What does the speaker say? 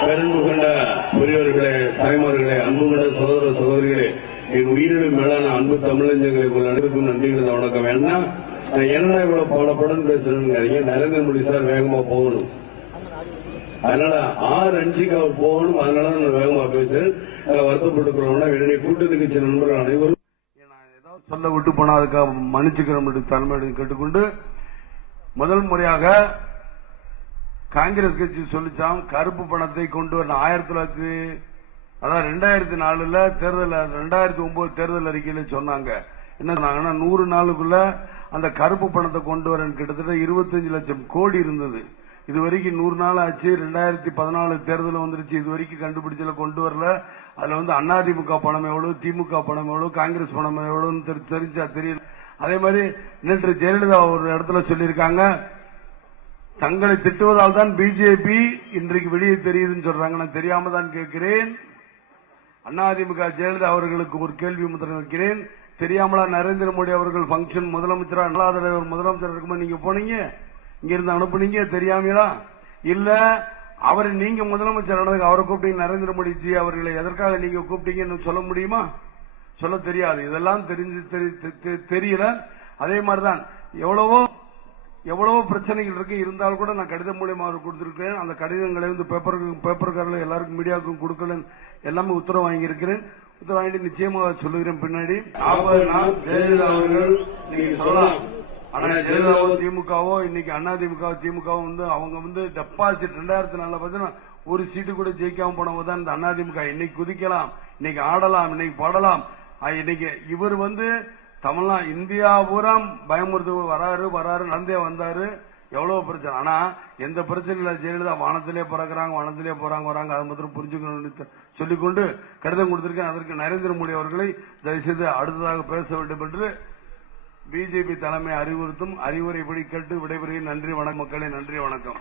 பெரும்பு கொண்ட பெரியவர்களே தாய்மார்களே அன்பு கொண்ட சகோதர சகோதரிகளே என் உயிரினும் மேலான அன்பு தமிழஞ்சங்களை உங்கள் அனைவருக்கும் நன்றிகளை வணக்கம். ஏன்னா நான் என்ன இவ்வளவு பல பேசுறேன்னு நரேந்திர மோடி சார் வேகமா போகணும். அதனால ஆறு அஞ்சுக்கு அவர் போகணும். அதனால நான் வேகமா பேசுறேன். அதுல வருத்தப்பட்டுக்கிறோம்னா என்னுடைய கூட்டத்துக்கு சில நண்பர்கள் அனைவரும். சொல்ல விட்டு போனா அதுக்காக மன்னிச்சுக்கிறோம் என்று தலைமை கேட்டுக்கொண்டு முதல் முறையாக காங்கிரஸ் கட்சி சொல்லிச்சாம் கருப்பு பணத்தை கொண்டு வர ஆயிரத்தி தொள்ளாயிரத்தி அதான் ரெண்டாயிரத்தி நாலுல தேர்தல் ரெண்டாயிரத்தி ஒன்பது தேர்தல் அறிக்கையில சொன்னாங்க. என்ன சொன்னாங்கன்னா நூறு நாளுக்குள்ள அந்த கருப்பு பணத்தை கொண்டு வரேன் கிட்டத்தட்ட இருபத்தஞ்சு லட்சம் கோடி இருந்தது. இது வரைக்கும் நூறு நாள் ஆச்சு ரெண்டாயிரத்தி பதினாலு தேர்தல் வந்துருச்சு இது வரைக்கும் கண்டுபிடிச்சல கொண்டு வரல. அதுல வந்து அதிமுக பணம் எவ்வளவு திமுக பணம் எவ்வளவு காங்கிரஸ் பணம் எவ்வளவுன்னு தெரி- தெரிஞ்சா தெரியல. அதே மாதிரி நேற்று ஜெயலலிதா ஒரு இடத்துல சொல்லியிருக்காங்க தங்களை திட்டுவதால் தான் பிஜேபி இன்றைக்கு வெளியே தெரியுதுன்னு சொல்றாங்க. நான் தெரியாம தான் கேட்கிறேன். அதிமுக ஜெயலலிதா அவர்களுக்கு ஒரு கேள்வி முத்திரை வைக்கிறேன். தெரியாமலா நரேந்திர மோடி அவர்கள் பங்கன் முதலமைச்சரா அல்லாத முதலமைச்சர் இருக்கும்போது நீங்க போனீங்க? இங்க இருந்து அனுப்புனீங்க? தெரியாமலா? இல்ல அவர் நீங்க முதலமைச்சர் ஆனதுக்கு அவரை கூப்பிட்டீங்க நரேந்திர மோடி ஜி அவர்களை எதற்காக நீங்க கூப்பிட்டீங்கன்னு சொல்ல முடியுமா? சொல்ல தெரியாது. இதெல்லாம் தெரிஞ்சு தெரி- தெ- தெ- தெரியல. அதே மாதிரிதான் எவ்வளவோ எவ்வளவோ பிரச்சனைகள் இருக்கு. இருந்தாலும் கூட நான் கடிதம் மூலியமா அவர் கொடுத்திருக்கிறேன். அந்த கடிதங்களை வந்து பேப்பர் பேப்பர்காரில் எல்லாருக்கும் மீடியாவுக்கும் கொடுக்கல எல்லாமே உத்தரவு வாங்கியிருக்கிறேன். உத்தரவு வாங்கிட்டு நிச்சயமாக சொல்லுகிறேன் பின்னாடி. ஜெயலலிதா அவர்கள் நீங்க சொல்லலாம். ஆனா ஜெயலலிதாவோ திமுகவோ இன்னைக்கு அண்ணா திமுக திமுகவோ வந்து அவங்க வந்து டெபாசிட் ரெண்டாயிரத்தி நாலுல பாத்தீங்கன்னா ஒரு சீட்டு கூட ஜெயிக்காம போனவங்க தான் இந்த அண்ணா திமுக. இன்னைக்கு குதிக்கலாம். இன்னைக்கு ஆடலாம். இன்னைக்கு பாடலாம். இன்னைக்கு இவர் வந்து தமிழ்நா இந்தியா பூரா பயமுறுத்து வராரு வராரு நடந்தே வந்தாரு. எவ்வளவு பிரச்சனை. ஆனா எந்த பிரச்சனை இல்ல. ஜெயலலிதா வானத்திலே பிறக்கிறாங்க வானத்திலே போறாங்க வராங்க. அதை மாத்திரம் புரிஞ்சுக்கணும்னு சொல்லிக்கொண்டு கடிதம் கொடுத்திருக்கேன். அதற்கு நரேந்திர மோடி அவர்களை தயவுசெய்து அடுத்ததாக பேச வேண்டும் என்று பிஜேபி தலைமை அறிவுறுத்தும் அறிவுரைப்படி கேட்டு விடைபெறுகிறேன். நன்றி வணக்கம். மக்களே நன்றி வணக்கம்.